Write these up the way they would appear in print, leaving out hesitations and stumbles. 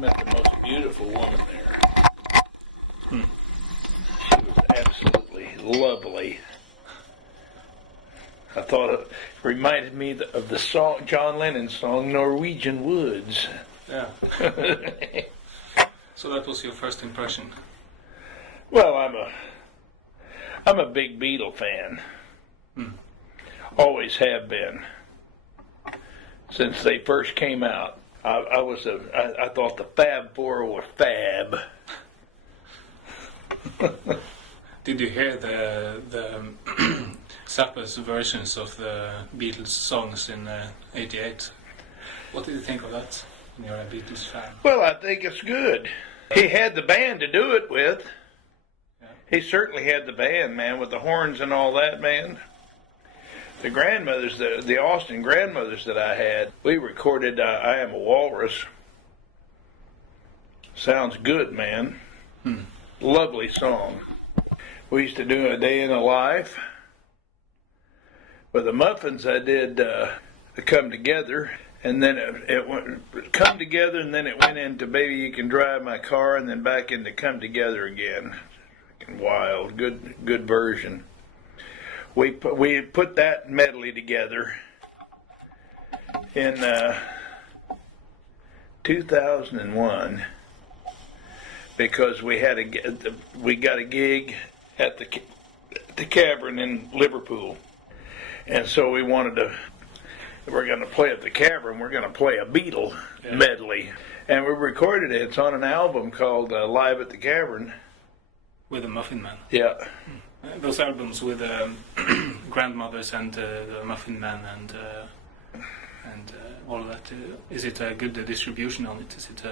met the most beautiful woman there. Hmm. She was absolutely lovely. I thought it reminded me of the song, John Lennon song, Norwegian Woods. Yeah. So that was your first impression? Well, I'm a big Beatle fan. Hmm. Always have been. Since they first came out. I thought the Fab Four were fab. Did you hear the Zappa's versions of the Beatles songs in '88? What did you think of that when you're a Beatles fan? Well, I think it's good. He had the band to do it with. Yeah. He certainly had the band, man, with the horns and all that, man. The grandmothers, the Austin grandmothers that I had, we recorded I Am a Walrus. Sounds good, man. Hmm. Lovely song. We used to do A Day in the Life. With the Muffins, I did Come Together. And then it went Come Together, and then it went into Baby You Can Drive My Car, and then back into Come Together again. Wild, good version. We put that medley together in 2001 because we got a gig at the Cavern in Liverpool, and so we wanted to. We're going to play at the Cavern. We're going to play a Beatle medley, and we recorded it. It's on an album called Live at the Cavern. With the Muffin Man. Yeah. Those albums with grandmothers and the Muffin Man and all of that. Is it a good distribution on it? Is it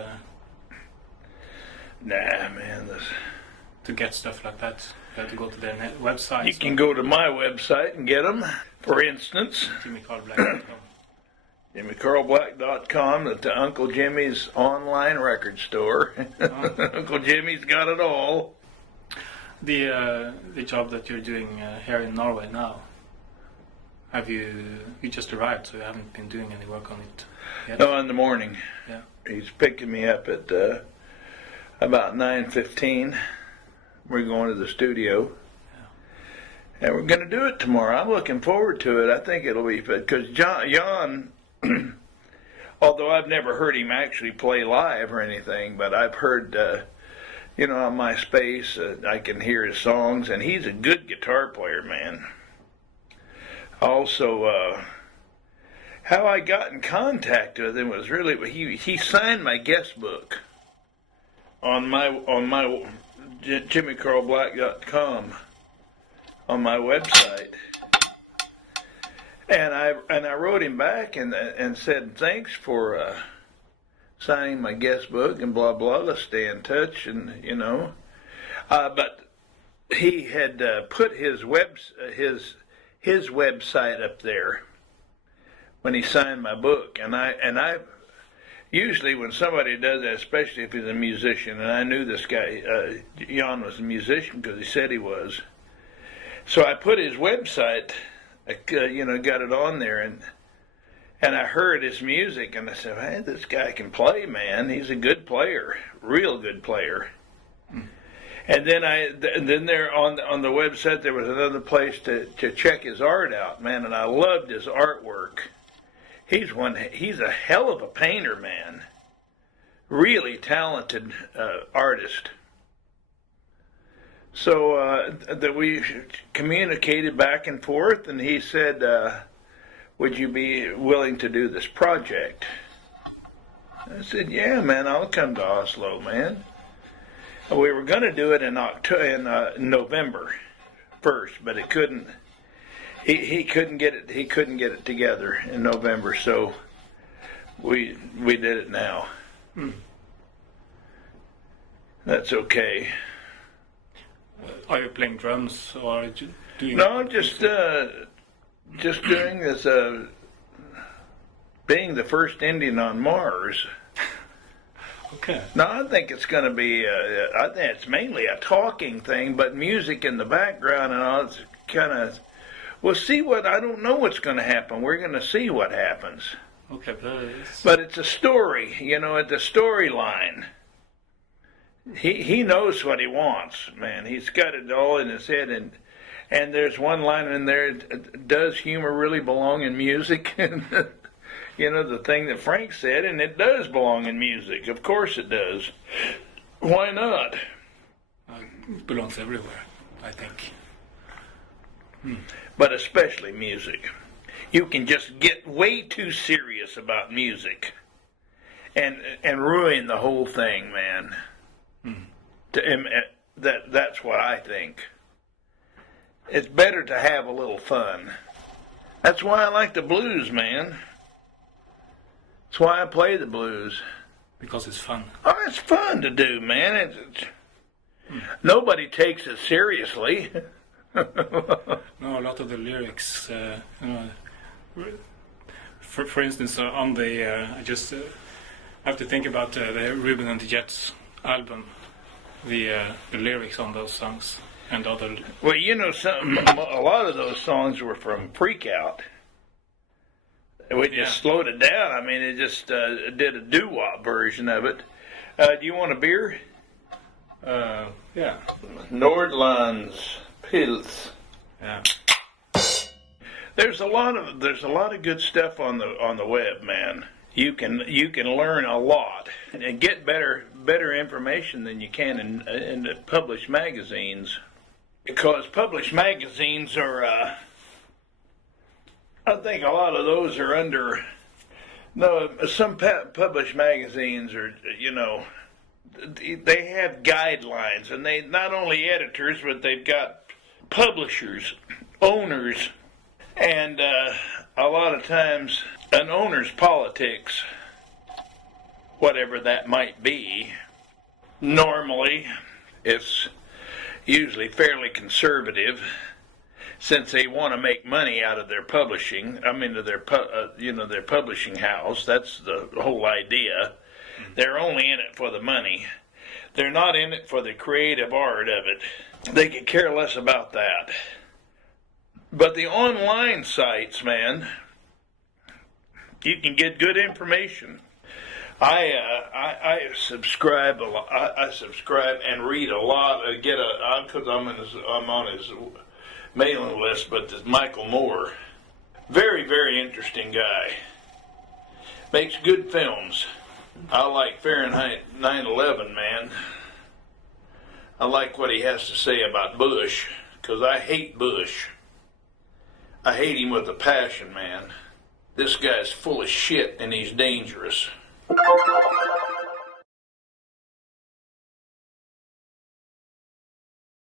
Nah, man. to get stuff like that? You have to go to their website. You can go to my website and get them. For instance, JimmyCarlBlack.com. JimmyCarlBlack.com. That's Uncle Jimmy's online record store. Oh. Uncle Jimmy's got it all. The job that you're doing here in Norway now, you just arrived, so you haven't been doing any work on it yet? No, in the morning. Yeah. He's picking me up at about 9:15. We're going to the studio. Yeah. And we're going to do it tomorrow. I'm looking forward to it. I think it'll be good. Because Jon, although I've never heard him actually play live or anything, but I've heard... on MySpace, I can hear his songs, and he's a good guitar player, man. Also, how I got in contact with him was really he signed my guest book on my JimmyCarlBlack.com on my website, and I wrote him back and said thanks for. Signing my guest book and blah blah. Let's stay in touch, and but he had put his website up there when he signed my book, and I usually when somebody does that, especially if he's a musician, and I knew this guy Jon was a musician because he said he was, so I put his website, got it on there and I heard his music, and I said, hey, this guy can play, man. He's a good player, real good player. Mm. And then there on the website, there was another place to check his art out, man, and I loved his artwork. He's a hell of a painter, man. Really talented artist. So that we communicated back and forth, and he said, would you be willing to do this project? I said, yeah, man, I'll come to Oslo, man. We were going to do it in November 1st, but it couldn't. He couldn't get it. He couldn't get it together in November, so we did it now. Hmm. That's okay. Are you playing drums or are you doing? No, just doing this, being the first Indian on Mars. Okay. No, I think it's going to be, I think it's mainly a talking thing, but music in the background and all, it's kind of, I don't know what's going to happen. We're going to see what happens. Okay, But it's a story, it's a storyline. He knows what he wants, man. He's got it all in his head, and there's one line in there, does humor really belong in music? The thing that Frank said, and it does belong in music. Of course it does. Why not? It belongs everywhere, I think. But especially music. You can just get way too serious about music and ruin the whole thing, man. That's what I think. It's better to have a little fun. That's why I like the blues, man. That's why I play the blues. Because it's fun. Oh, it's fun to do, man. Nobody takes it seriously. No, a lot of the lyrics, for instance, on the, I just have to think about the Ruben and the Jets album, the lyrics on those songs and other. Well, a lot of those songs were from Freak Out. We just slowed it down. I mean, it just did a doo-wop version of it. Do you want a beer? Yeah. Nordlandspils. Yeah. There's a lot of good stuff on the web, man. You can learn a lot and get better information than you can in the published magazines, because published magazines are. I think a lot of those are under. No, some published magazines are, they have guidelines, and they not only editors, but they've got publishers, owners, and a lot of times an owner's politics, whatever that might be, normally it's usually fairly conservative, since they want to make money out of their publishing. I mean, their publishing house. That's the whole idea. They're only in it for the money. They're not in it for the creative art of it. They could care less about that. But the online sites, man, you can get good information. I subscribe a lot. I subscribe and read a lot. Because I'm on his mailing list. But this Michael Moore, very, very interesting guy. Makes good films. I like Fahrenheit 9/11, man. I like what he has to say about Bush, because I hate Bush. I hate him with a passion, man. This guy's full of shit and he's dangerous.